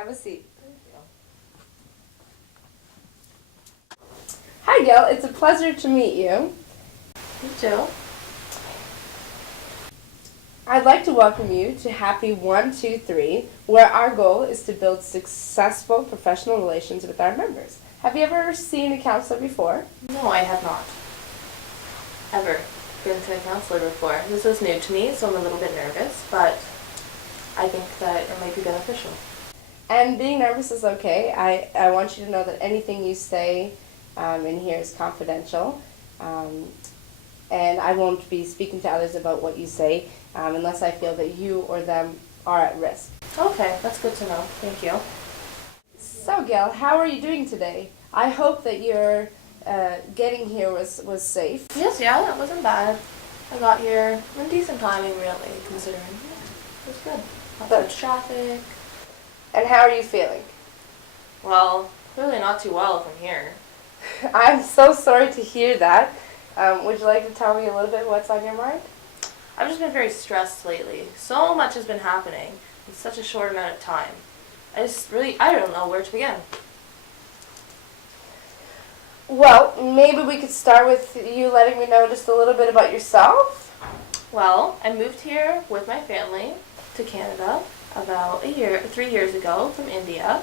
Have a seat. Hi, Gail. It's a pleasure to meet you. You too. I'd like to welcome you to Happy 123, where our goal is to build successful professional relations with our members. Have you ever seen a counselor before? No, I have not. Ever been to a counselor before. This is new to me, so I'm a little bit nervous, but I think that it might be beneficial. And being nervous is okay. I want you to know that anything you say in here is confidential. And I won't be speaking to others about what you say unless I feel that you or them are at risk. Okay, that's good to know. Thank you. So, Gail, how are you doing today? I hope that your getting here was safe. Yes, yeah, that wasn't bad. I got here in decent timing, really, considering. Yeah, it was good. Not much traffic. And how are you feeling? Well, clearly not too well if I'm here. I'm so sorry to hear that. Would you like to tell me a little bit what's on your mind? I've just been very stressed lately. So much has been happening in such a short amount of time. I don't know where to begin. Well, maybe we could start with you letting me know just a little bit about yourself. Well, I moved here with my family to Canada about 3 years ago from India.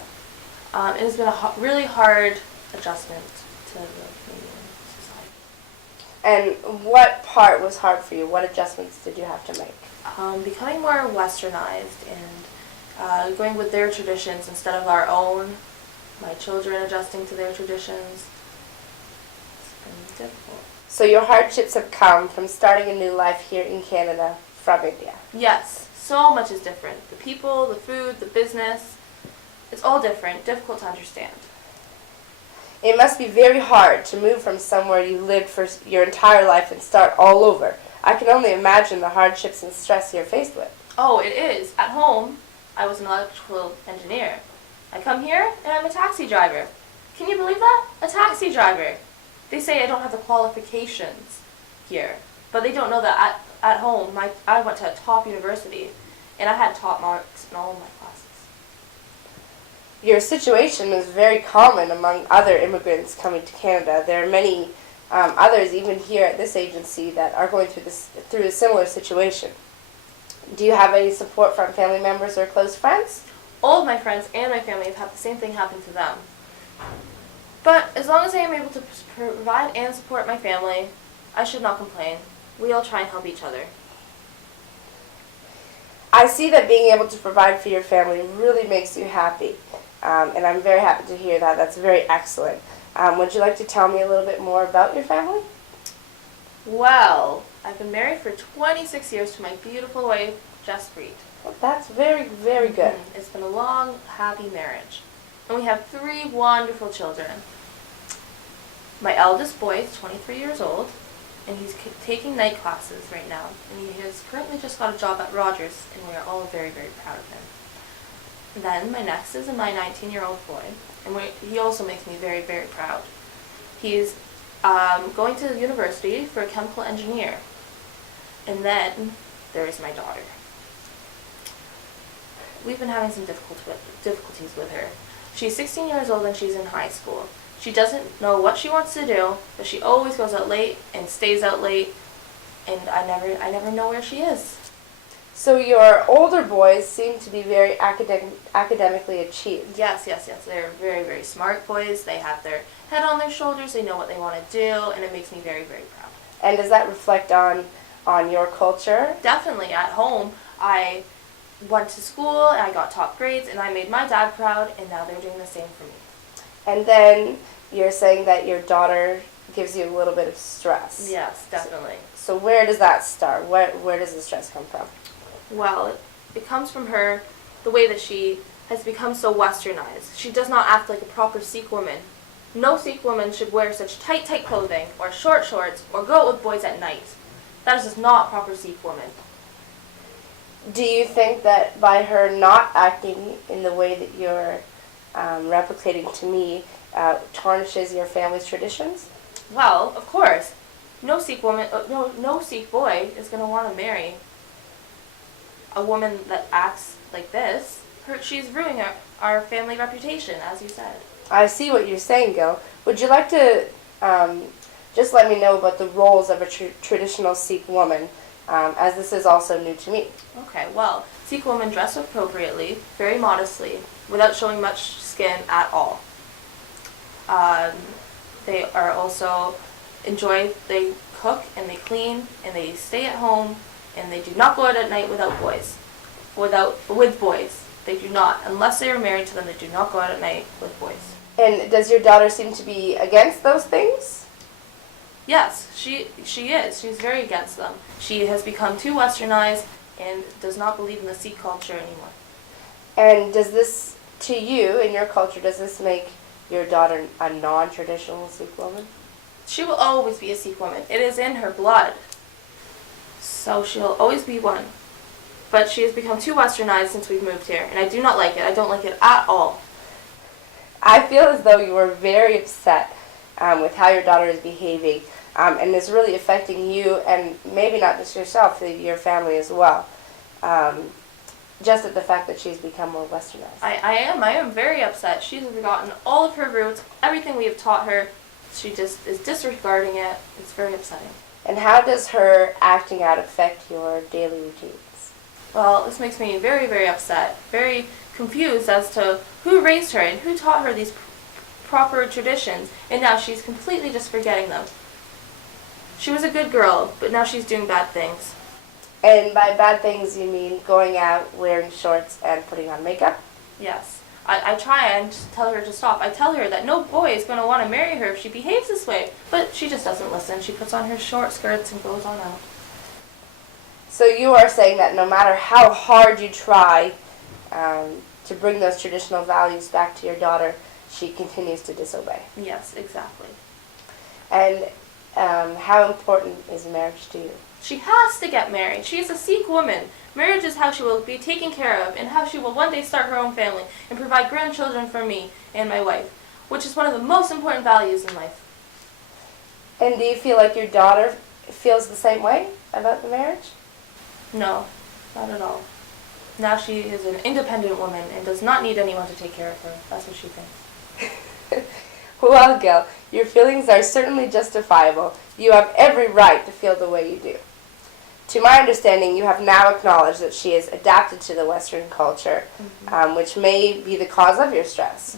It has been a really hard adjustment to the Canadian society. And what part was hard for you? What adjustments did you have to make? Becoming more westernized and going with their traditions instead of our own. My children adjusting to their traditions. It's been difficult. So your hardships have come from starting a new life here in Canada from India. Yes, so much is different. The people, the food, the business, it's all different, difficult to understand. It must be very hard to move from somewhere you lived for your entire life and start all over. I can only imagine the hardships and stress you're faced with. Oh, it is. At home, I was an electrical engineer. I come here and I'm a taxi driver. Can you believe that? A taxi driver. They say I don't have the qualifications here, but they don't know that at home I went to a top university and I had top marks in all of my classes. Your situation is very common among other immigrants coming to Canada. There are many others, even here at this agency, that are going through a similar situation. Do you have any support from family members or close friends? All of my friends and my family have had the same thing happen to them. But as long as I am able to provide and support my family, I should not complain. We all try and help each other. I see that being able to provide for your family really makes you happy, and I'm very happy to hear that. That's very excellent. Would you like to tell me a little bit more about your family? Well, I've been married for 26 years to my beautiful wife, Jaspreet. Well, that's very, very good. It's been a long, happy marriage. And we have 3 wonderful children. My eldest boy is 23 years old, and he's taking night classes right now. And he has currently just got a job at Rogers, and we are all very, very proud of him. Then my next is my 19-year-old boy, and he also makes me very, very proud. He's going to university for a chemical engineer. And then there is my daughter. We've been having some difficulties with her. She's 16 years old and she's in high school. She doesn't know what she wants to do, but she always goes out late and stays out late, and I never know where she is. So your older boys seem to be very academically achieved. Yes. They're very, very smart boys. They have their head on their shoulders. They know what they want to do, and it makes me very, very proud. And does that reflect on your culture? Definitely. At home, I went to school, and I got top grades, and I made my dad proud, and now they're doing the same for me. And then you're saying that your daughter gives you a little bit of stress. Yes, definitely. So where does that start? Where does the stress come from? Well, it comes from her, the way that she has become so westernized. She does not act like a proper Sikh woman. No Sikh woman should wear such tight clothing, or short shorts, or go out with boys at night. That is just not proper Sikh woman. Do you think that by her not acting in the way that you're replicating to me tarnishes your family's traditions? Well, of course. No Sikh woman, no Sikh boy is going to want to marry a woman that acts like this. She's ruining our family reputation, as you said. I see what you're saying, Gil. Would you like to just let me know about the roles of a traditional Sikh woman, as this is also new to me? Okay, well, Sikh women dress appropriately, very modestly, without showing much skin at all. They are also they cook and they clean and they stay at home and they do not go out at night with boys. They do not, unless they are married to them, they do not go out at night with boys. And does your daughter seem to be against those things? Yes, she is. She's very against them. She has become too westernized and does not believe in the Sikh culture anymore. And does this, to you, in your culture, does this make your daughter a non-traditional Sikh woman? She will always be a Sikh woman. It is in her blood. So she'll always be one. But she has become too westernized since we've moved here, and I do not like it. I don't like it at all. I feel as though you were very upset with how your daughter is behaving, and it's really affecting you, and maybe not just yourself, your family as well. Just at the fact that she's become more westernized. I am very upset. She's forgotten all of her roots, everything we have taught her. She just is disregarding it. It's very upsetting. And how does her acting out affect your daily routines? Well, this makes me very, very upset, very confused as to who raised her and who taught her these proper traditions, and now she's completely just forgetting them. She was a good girl, but now she's doing bad things. And by bad things, you mean going out, wearing shorts, and putting on makeup? Yes. I try and tell her to stop. I tell her that no boy is going to want to marry her if she behaves this way, but she just doesn't listen. She puts on her short skirts and goes on out. So you are saying that no matter how hard you try to bring those traditional values back to your daughter, she continues to disobey. Yes, exactly. And how important is marriage to you? She has to get married. She is a Sikh woman. Marriage is how she will be taken care of and how she will one day start her own family and provide grandchildren for me and my wife, which is one of the most important values in life. And do you feel like your daughter feels the same way about the marriage? No, not at all. Now she is an independent woman and does not need anyone to take care of her. That's what she thinks. Well, Gil, your feelings are certainly justifiable. You have every right to feel the way you do. To my understanding, you have now acknowledged that she is adapted to the Western culture, which may be the cause of your stress,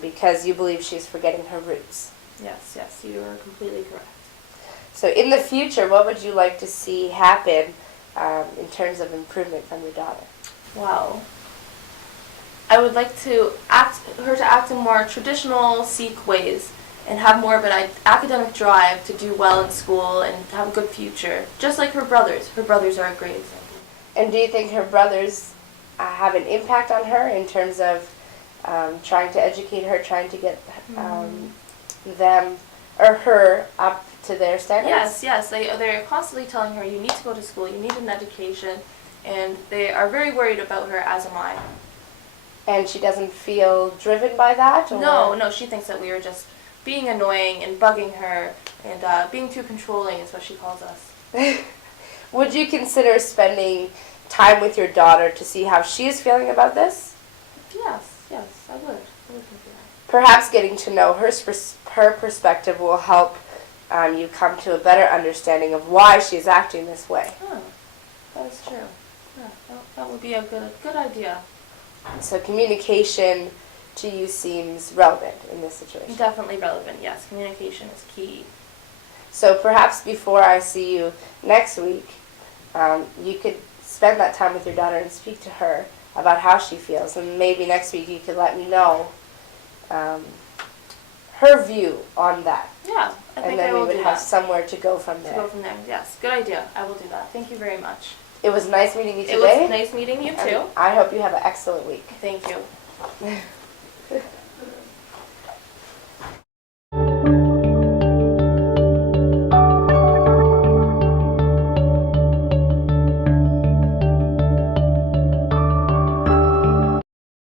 because you believe she's forgetting her roots. Yes, you are completely correct. So in the future, what would you like to see happen in terms of improvement from your daughter? Wow. I would like her to act in more traditional Sikh ways and have more of an academic drive to do well in school and have a good future, just like her brothers. Her brothers are a great example. And do you think her brothers have an impact on her in terms of trying to educate her, trying to get them or her up to their standards? Yes. They're constantly telling her, you need to go to school, you need an education, and they are very worried about her, as am I. And she doesn't feel driven by that? Or? No, she thinks that we are just being annoying and bugging her and being too controlling is what she calls us. Would you consider spending time with your daughter to see how she is feeling about this? Yes, I would consider that. Perhaps getting to know her perspective will help you come to a better understanding of why she's acting this way. Oh, that is true. Yeah, that would be a good idea. So communication to you seems relevant in this situation. Definitely relevant, yes. Communication is key. So perhaps before I see you next week, you could spend that time with your daughter and speak to her about how she feels. And maybe next week you could let me know her view on that. Yeah, I think I will do that. And then we would have somewhere to go from there. Yes. Good idea. I will do that. Thank you very much. It was nice meeting you today. It was nice meeting you too. I hope you have an excellent week. Thank you.